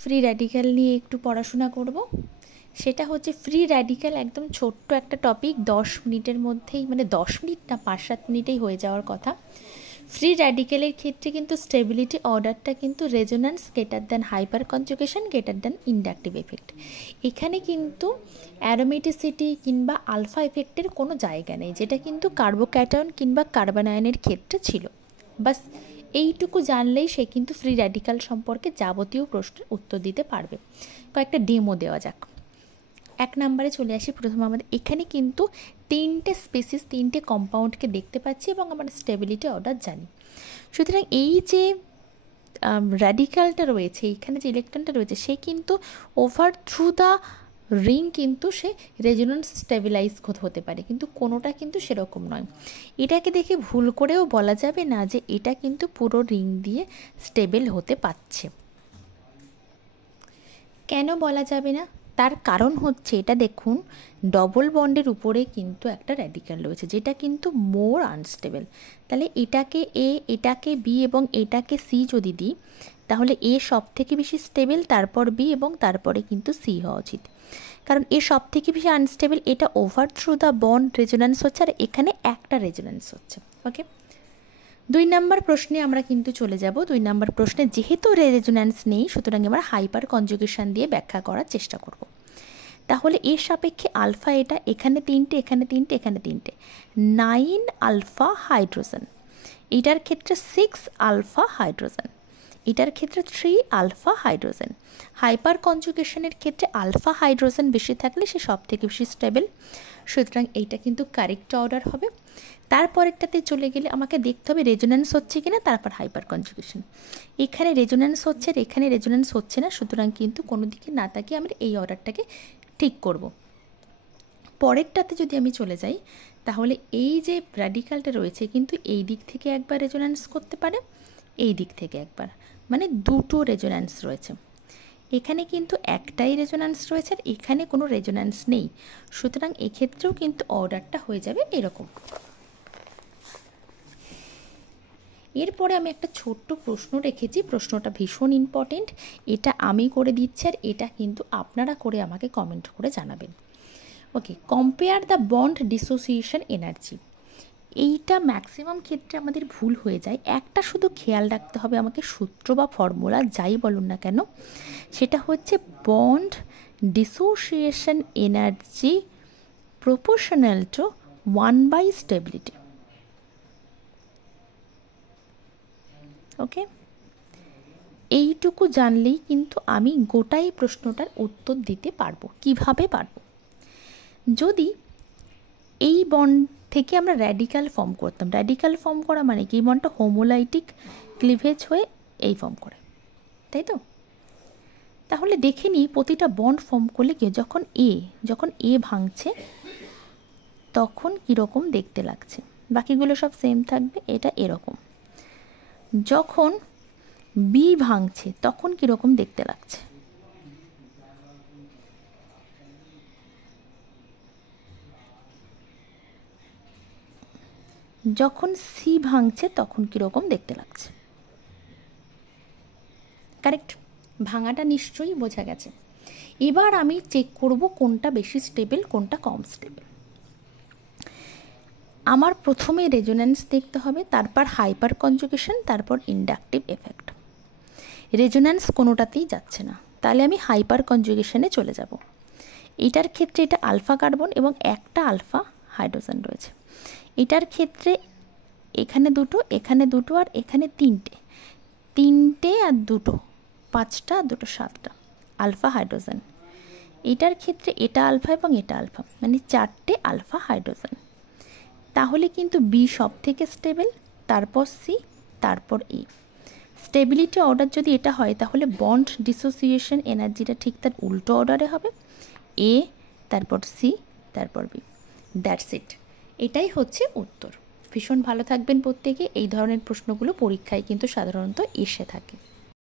Free radical নিয়ে একটু পড়াশোনা করব। সেটা হচ্ছে ফ্রি র্যাডিক্যাল, একদম ছোট্ট একটা টপিক, 10 মিনিটের মধ্যেই, মানে 10 মিনিট না 5-7 মিনিটেই হয়ে যাওয়ার কথা। ফ্রি র্যাডিক্যালের ক্ষেত্রে কিন্তু স্টেবিলিটি অর্ডারটা কিন্তু resonance greater than hyper conjugation greater than inductive effect. এখানে কিন্তু অ্যারোমেটিসিটি কিংবা আলফা এফেক্টের কোনো জায়গা নেই, যেটা কিন্তু কার্বোক্যাটায়ন কিংবা কার্বন আয়নের ক্ষেত্রে ছিল। বাস এইটুকু জানলেই সে কিন্তু ফ্রি র্যাডিক্যাল সম্পর্কে যাবতীয় প্রশ্নের উত্তর দিতে পারবে। কয়েকটা ডেমো দেওয়া যাক। 1 নম্বরে চলে আসি। প্রথমে আমাদের এখানে কিন্তু 3টে স্পিসিস, 3টে কম্পাউন্ডকে দেখতে পাচ্ছি এবং আমরা স্টেবিলিটি অর্ডার জানি। সুতরাং এই যে র্যাডিক্যালটা রয়েছে, এইখানে যে ইলেকট্রনটা রয়েছে, সে কিন্তু ওভার থ্রু দ্য রিং কিন্তু সে রেজোন্যান্স স্টেবিলাইজ হতে পারে, কিন্তু কোনোটা কিন্তু সেরকম নয়। এটাকে দেখে ভুল করেও বলা যাবে না যে এটা কিন্তু পুরো রিং দিয়ে স্টেবল হতে পারছে। কেন বলা যাবে না? তার কারণ হচ্ছে, এটা দেখুন, ডবল বন্ডের উপরে কিন্তু একটা র্যাডিক্যাল রয়েছে, যেটা কিন্তু মোর আনস্টেবল। তাহলে এটাকে এ, এটাকে বি এবং এটাকে সি যদি দিই, তাহলে এ সব থেকে বেশি স্টেবল, তারপর বি এবং তারপরে কিন্তু সি হওয়া উচিত। কারণ এ সব থেকে বেশি আনস্টেবল, এটা over through the bond resonance হচ্ছে, আর এখানে একটা রেজোন্যান্স হচ্ছে। ওকে, 2 নম্বর প্রশ্নে আমরা কিন্তু চলে যাব। 2 নম্বর প্রশ্নে যেহেতু রেজোন্যান্স নেই, সুতরাং এবার হাইপার কনজুগেশন দিয়ে ব্যাখ্যা করার চেষ্টা করব। তাহলে এর সাপেক্ষে আলফা, এটা এখানে 3টে, এখানে 3টে, এখানে 3টে, 9 আলফা হাইড্রোজেন। এটার ক্ষেত্রে 6 আলফা হাইড্রোজেন, এটার ক্ষেত্রে 3 আলফা হাইড্রোজেন। হাইপার কনজুগেশনের ক্ষেত্রে আলফা হাইড্রোজেন বেশি থাকলে সে সব থেকে বেশি স্টেবল, সুতরাং এইটা কিন্তু কারেক্ট অর্ডার হবে। তারপরেরটাতে চলে গেলে আমাকে দেখতে হবে রেজোন্যান্স হচ্ছে কিনা, তারপর হাইপার কনজুগেশন। এখানে রেজোন্যান্স হচ্ছে আর এখানে রেজোন্যান্স হচ্ছে না, সুতরাং কিন্তু কোনো দিকে না তাকিয়ে আমরা এই অর্ডারটাকে ঠিক করব। পরেরটাতে যদি আমি চলে যাই, তাহলে এই যে র্যাডিক্যালটা রয়েছে কিন্তু এই দিক থেকে একবার রেজোন্যান্স করতে পারে, এই দিক থেকে একবার, মানে দুটো রেজোন্যান্স রয়েছে। এখানে কিন্তু একটাই রেজোন্যান্স রয়েছে আর এখানে কোনো রেজোন্যান্স নেই, সুতরাং এক্ষেত্রেও কিন্তু অর্ডারটা হয়ে যাবে এরকম। এরপরে আমি একটা ছোট্ট প্রশ্ন রেখেছি, প্রশ্নটা ভীষণ ইম্পর্টেন্ট, এটা আমি করে দিচ্ছি আর এটা কিন্তু আপনারা করে আমাকে কমেন্ট করে জানাবেন। Okay, compare the bond dissociation energy. এইটা ম্যাক্সিমাম ক্ষেত্রে আমাদের ভুল হয়ে যায়। একটা শুধু খেয়াল রাখতে হবে আমাকে, সূত্র বা ফর্মুলা যাই বলুন না কেন, সেটা হচ্ছে bond dissociation energy proportional to 1 by stability. Okay, এইটুকু জানলেই কিন্তু আমি গোটাই প্রশ্নটার উত্তর দিতে পারবো। কিভাবে পারবো? যদি এই বন্ড থেকে আমরা র্যাডিক্যাল ফর্ম করতাম, র্যাডিক্যাল ফর্ম করা মানে কি, বন্ডটা হোমোলাইটিক ক্লিভেজ হয়ে এই ফর্ম করে, তাই তো? তাহলে দেখে নিই প্রতিটা বন্ড ফর্ম করলে কি, যখন এ ভাঙছে তখন কীরকম দেখতে লাগছে, বাকিগুলো সব সেম থাকবে, এটা এরকম। যখন বি ভাঙছে তখন কীরকম দেখতে লাগছে, যখন সি ভাঙছে তখন কীরকম দেখতে লাগছে। কারেক্ট, ভাঙাটা নিশ্চয়ই বোঝা গেছে। এবার আমি চেক করব কোনটা বেশি স্টেবল, কোনটা কম স্টেবল। আমার প্রথমে রেজোন্যান্স দেখতে হবে, তারপর হাইপার কনজুগেশন, তারপর ইন্ডাকটিভ এফেক্ট। রেজোন্যান্স কোনোটাতেই যাচ্ছে না, তাহলে আমি হাইপার কনজুগেশনে চলে যাব। এটার ক্ষেত্রে এটা আলফা কার্বন এবং একটা আলফা হাইড্রোজেন রয়েছে। এটার ক্ষেত্রে এখানে দুটো, এখানে দুটো, আর এখানে 3টে আর দুটো, 5টা আর দুটো, 7টা আলফা হাইড্রোজেন। এটার ক্ষেত্রে এটা আলফা এবং এটা আলফা, মানে 4টে আলফা হাইড্রোজেন। তাহলে কিন্তু বি সব থেকে স্টেবল, তারপর সি, তারপর ই। স্টেবিলিটি অর্ডার যদি এটা হয়, তাহলে বন্ড ডিসোসিয়েশন এনার্জিটা ঠিক তার উল্টো অর্ডারে হবে, এ, তারপর সি, তারপর বি। দ্যাটস ইট, এটাই হচ্ছে উত্তর। ভীষণ ভালো থাকবেন প্রত্যেকে। এই ধরনের প্রশ্নগুলো পরীক্ষায় কিন্তু সাধারণত এসে থাকে।